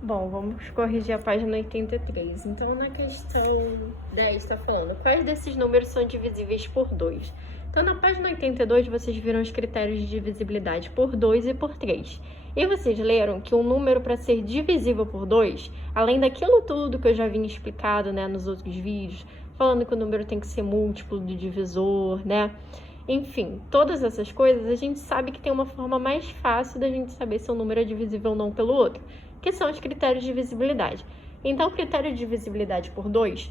Bom, vamos corrigir a página 83. Então, na questão 10, está falando quais desses números são divisíveis por 2. Então, na página 82, vocês viram os critérios de divisibilidade por 2 e por 3. E vocês leram que um número, para ser divisível por 2, além daquilo tudo que eu já vinha explicado, né, nos outros vídeos, falando que o número tem que ser múltiplo do divisor, né? Enfim, todas essas coisas, a gente sabe que tem uma forma mais fácil da gente saber se um número é divisível ou não pelo outro, que são os critérios de divisibilidade. Então, o critério de divisibilidade por 2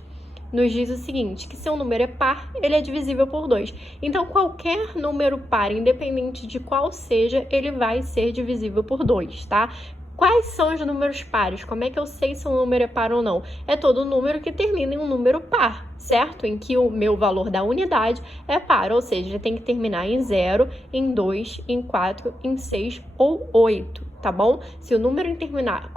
nos diz o seguinte, que se um número é par, ele é divisível por 2. Então, qualquer número par, independente de qual seja, ele vai ser divisível por 2, tá? Quais são os números pares? Como é que eu sei se um número é par ou não? É todo número que termina em um número par, certo? Em que o meu valor da unidade é par, ou seja, ele tem que terminar em 0, em 2, em 4, em 6 ou 8, tá bom? Se o número terminar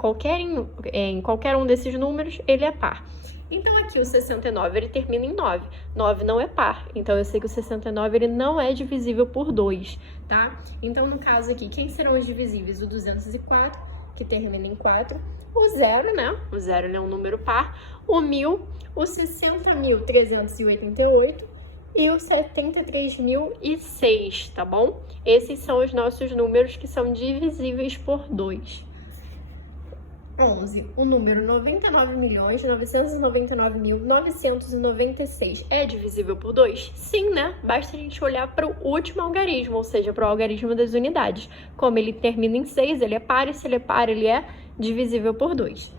em qualquer um desses números, ele é par. Então, aqui o 69, ele termina em 9. 9 não é par, então eu sei que o 69, ele não é divisível por 2, tá? Então, no caso aqui, quem serão os divisíveis? O 204, que termina em 4, o 0, né? O 0 ele é um número par, o 1000, o 60.388 e o 73.006, tá bom? Esses são os nossos números que são divisíveis por 2. 11. O número 99.999.996 é divisível por 2? Sim, né? Basta a gente olhar para o último algarismo, ou seja, para o algarismo das unidades. Como ele termina em 6, ele é par, e se ele é par, ele é divisível por 2.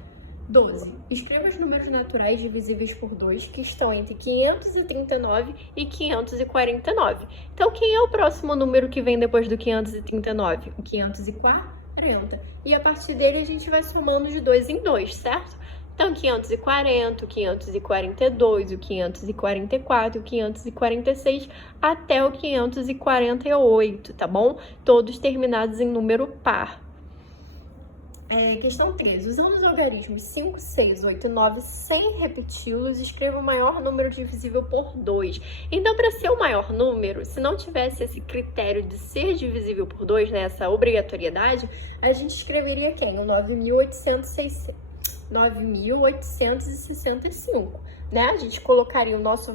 12. Escreva os números naturais divisíveis por 2 que estão entre 539 e 549. Então, quem é o próximo número que vem depois do 539? O 540. E a partir dele a gente vai somando de 2 em 2, certo? Então, 540, o 542, o 544, o 546, até o 548, tá bom? Todos terminados em número par. Questão 3. Usando os algarismos 5, 6, 8 e 9, sem repeti-los, escreva o maior número divisível por 2. Então, para ser o maior número, se não tivesse esse critério de ser divisível por 2, né, essa obrigatoriedade, a gente escreveria quem? O 9.865, né? A gente colocaria o nosso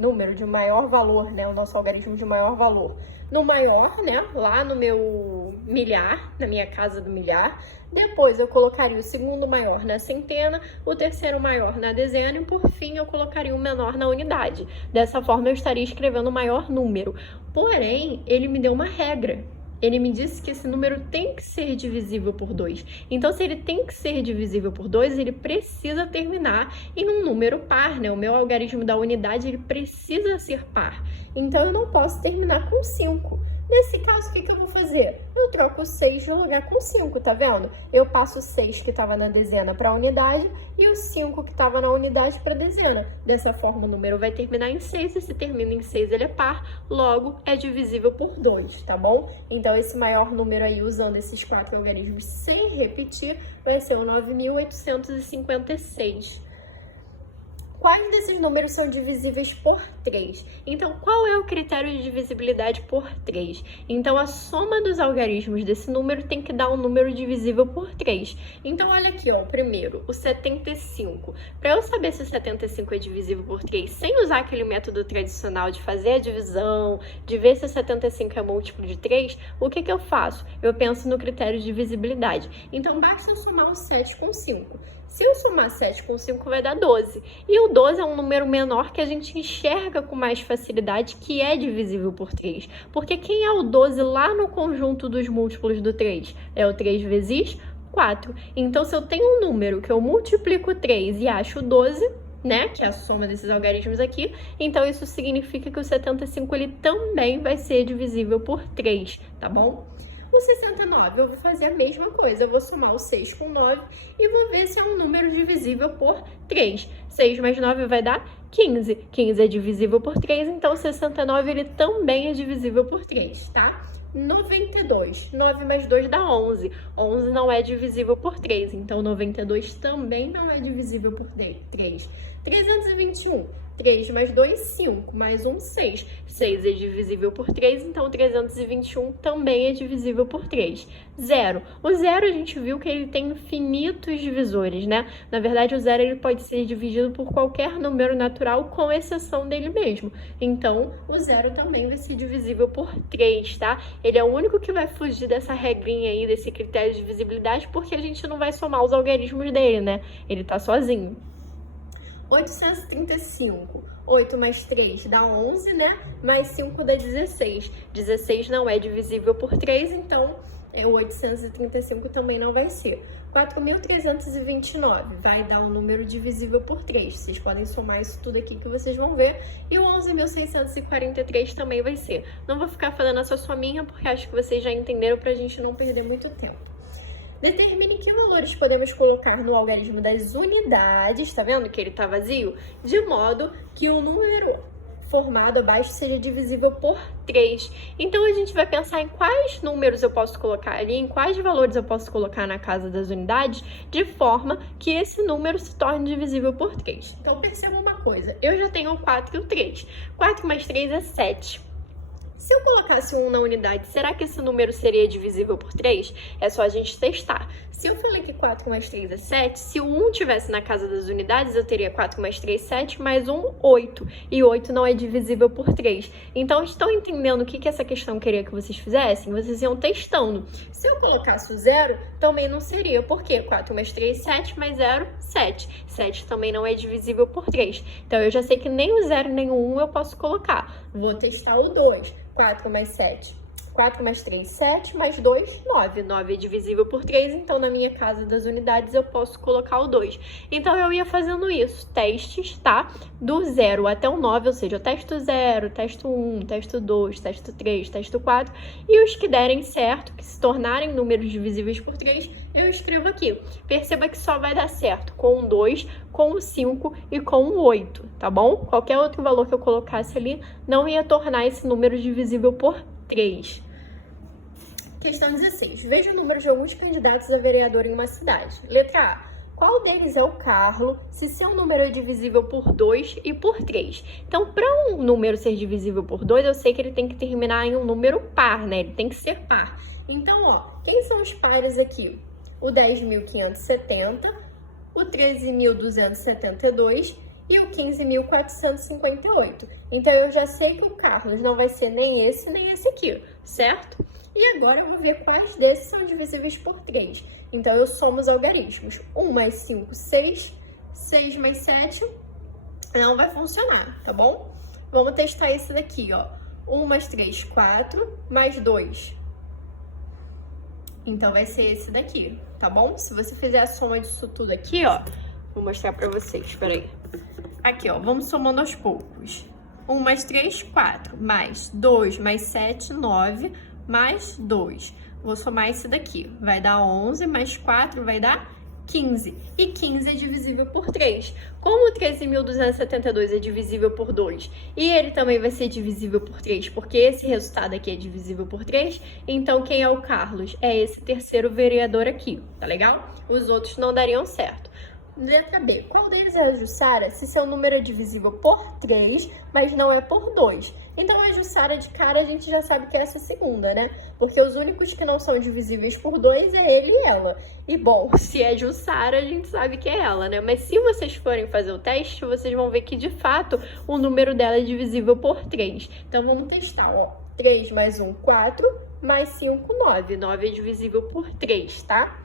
número de maior valor, né? O nosso algarismo de maior valor no maior, né? Lá no meu milhar, na minha casa do milhar. Depois eu colocaria o segundo maior na centena, o terceiro maior na dezena e, por fim, eu colocaria o menor na unidade. Dessa forma, eu estaria escrevendo o maior número. Porém, ele me deu uma regra. Ele me disse que esse número tem que ser divisível por 2. Então, se ele tem que ser divisível por 2, ele precisa terminar em um número par, né? O meu algarismo da unidade, ele precisa ser par. Então, eu não posso terminar com 5. Nesse caso, o que eu vou fazer? Eu troco o 6 no lugar com 5, tá vendo? Eu passo o 6 que estava na dezena para a unidade e o 5 que estava na unidade para a dezena. Dessa forma, o número vai terminar em 6 e se termina em 6, ele é par, logo é divisível por 2, tá bom? Então, esse maior número aí, usando esses 4 algarismos sem repetir, vai ser o 9.856. Quais desses números são divisíveis por 3? Então, qual é o critério de divisibilidade por 3? Então, a soma dos algarismos desse número tem que dar um número divisível por 3. Então, olha aqui, ó, o primeiro, o 75. Para eu saber se o 75 é divisível por 3, sem usar aquele método tradicional de fazer a divisão, de ver se o 75 é múltiplo de 3, o que eu faço? Eu penso no critério de divisibilidade. Então, basta eu somar o 7 com 5. Se eu somar 7 com 5, vai dar 12. E o 12 é um número menor que a gente enxerga com mais facilidade que é divisível por 3. Porque quem é o 12 lá no conjunto dos múltiplos do 3? É o 3 vezes 4. Então, se eu tenho um número que eu multiplico 3 e acho 12, né, que é a soma desses algarismos aqui, então isso significa que o 75 ele também vai ser divisível por 3, tá bom? O 69, eu vou fazer a mesma coisa, eu vou somar o 6 com 9 e vou ver se é um número divisível por 3. 6 mais 9 vai dar 15. 15 é divisível por 3, então o 69 ele também é divisível por 3, tá? 92. 9 mais 2 dá 11. 11 não é divisível por 3, então 92 também não é divisível por 3. 321. 3 mais 2, 5, mais 1, 6. 6 é divisível por 3, então 321 também é divisível por 3. 0. O 0 a gente viu que ele tem infinitos divisores, né? Na verdade, o 0 ele pode ser dividido por qualquer número natural, com exceção dele mesmo. Então, o 0 também vai ser divisível por 3, tá? Ele é o único que vai fugir dessa regrinha aí, desse critério de divisibilidade, porque a gente não vai somar os algarismos dele, né? Ele tá sozinho. 835. 8 mais 3 dá 11, né? Mais 5 dá 16. 16 não é divisível por 3, então o 835 também não vai ser. 4.329 vai dar um número divisível por 3. Vocês podem somar isso tudo aqui que vocês vão ver. E o 11.643 também vai ser. Não vou ficar fazendo essa sominha, porque acho que vocês já entenderam pra gente não perder muito tempo. Determine que valores podemos colocar no algarismo das unidades, tá vendo que ele tá vazio? De modo que o número formado abaixo seja divisível por 3. Então, a gente vai pensar em quais números eu posso colocar ali, em quais valores eu posso colocar na casa das unidades, de forma que esse número se torne divisível por 3. Então, perceba uma coisa, eu já tenho o 4 e o 3. 4 mais 3 é 7. Se eu colocasse 1 na unidade, será que esse número seria divisível por 3? É só a gente testar. Se eu falei que 4 mais 3 é 7, se o 1 estivesse na casa das unidades, eu teria 4 mais 3, 7, mais 1, 8. E 8 não é divisível por 3. Então, estão entendendo o que essa questão queria que vocês fizessem? Vocês iam testando. Se eu colocasse o 0, também não seria. Por quê? 4 mais 3, 7, mais 0, 7. 7 também não é divisível por 3. Então, eu já sei que nem o 0 nem o 1 eu posso colocar. Vou testar o 2. 4 mais 7. 4 mais 3, 7, mais 2, 9. 9 é divisível por 3, então na minha casa das unidades eu posso colocar o 2. Então eu ia fazendo isso, testes, tá? Do 0 até o 9, ou seja, eu testo 0, testo 1, testo 2, testo 3, testo 4. E os que derem certo, que se tornarem números divisíveis por 3, eu escrevo aqui. Perceba que só vai dar certo com o 2, com o 5 e com o 8, tá bom? Qualquer outro valor que eu colocasse ali não ia tornar esse número divisível por 3. Questão 16. Veja o número de alguns candidatos a vereador em uma cidade. Letra A. Qual deles é o Carlos, se seu número é divisível por 2 e por 3? Então, para um número ser divisível por 2, eu sei que ele tem que terminar em um número par, né? Ele tem que ser par. Então, ó, quem são os pares aqui? O 10.570, o 13.272 e o 15.458. Então, eu já sei que o Carlos não vai ser nem esse aqui, certo? E agora eu vou ver quais desses são divisíveis por 3. Então, eu somo os algarismos. 1 mais 5, 6. 6 mais 7 não vai funcionar, tá bom? Vamos testar esse daqui, ó. 1 mais 3, 4. Mais 2. Então, vai ser esse daqui, tá bom? Se você fizer a soma disso tudo aqui, ó. Vou mostrar pra vocês, peraí. Aqui, ó. Vamos somando aos poucos. 1 mais 3, 4. Mais 2 mais 7, 9. Mais 2. Vou somar esse daqui. Vai dar 11, mais 4 vai dar 15. E 15 é divisível por 3. Como o 13.272 é divisível por 2 e ele também vai ser divisível por 3, porque esse resultado aqui é divisível por 3, então quem é o Carlos? É esse terceiro vereador aqui, tá legal? Os outros não dariam certo. Letra B. Qual deles é a Jussara se seu número é divisível por 3, mas não é por 2? Então, a Jussara de cara a gente já sabe que é essa segunda, né? Porque os únicos que não são divisíveis por 2 é ele e ela. E, bom, se é Jussara, a gente sabe que é ela, né? Mas se vocês forem fazer o teste, vocês vão ver que, de fato, o número dela é divisível por 3. Então, vamos testar, ó. 3 mais 1, 4, mais 5, 9. 9 é divisível por 3, tá?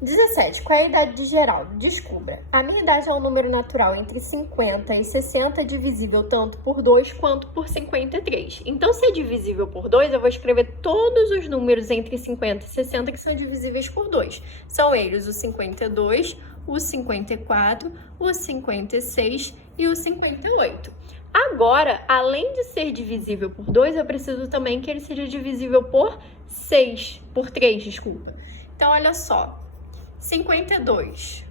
17. Qual é a idade de Geraldo? Descubra. A minha idade é um número natural entre 50 e 60, divisível tanto por 2 quanto por 53. Então, se é divisível por 2, eu vou escrever todos os números entre 50 e 60 que são divisíveis por 2. São eles o 52, o 54, o 56 e o 58. Agora, além de ser divisível por 2, eu preciso também que ele seja divisível por 6, por 3, desculpa. Então, olha só. 52.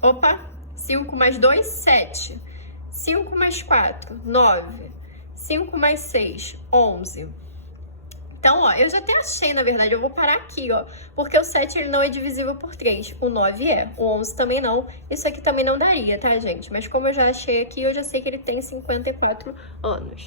Opa, 5 mais 2, 7. 5 mais 4, 9. 5 mais 6, 11. Então, ó, eu já até achei, na verdade, eu vou parar aqui, ó, porque o 7 ele não é divisível por 3, o 9 é, o 11 também não, isso aqui também não daria, tá, gente? Mas como eu já achei aqui, eu já sei que ele tem 54 anos.